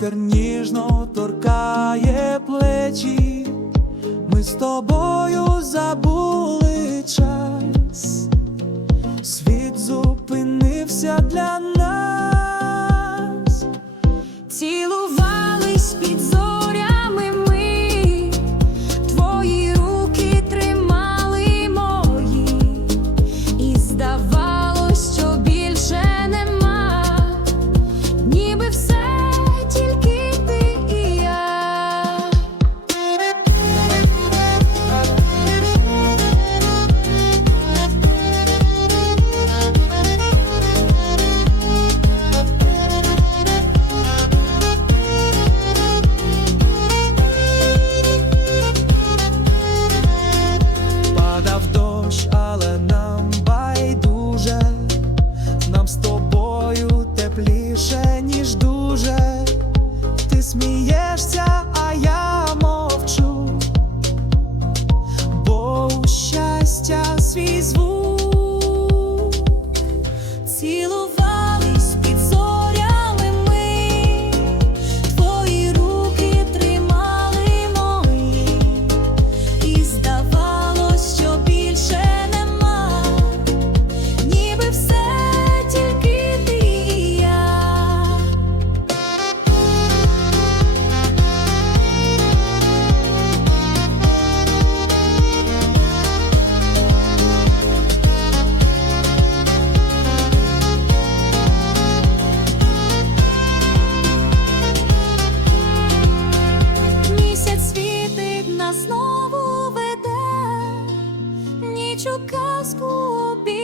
вітер ніжно торкає плечі, ми з тобою забули час, світ зупинився для нас, цілувались під зорю Цілувались o casco, obedece.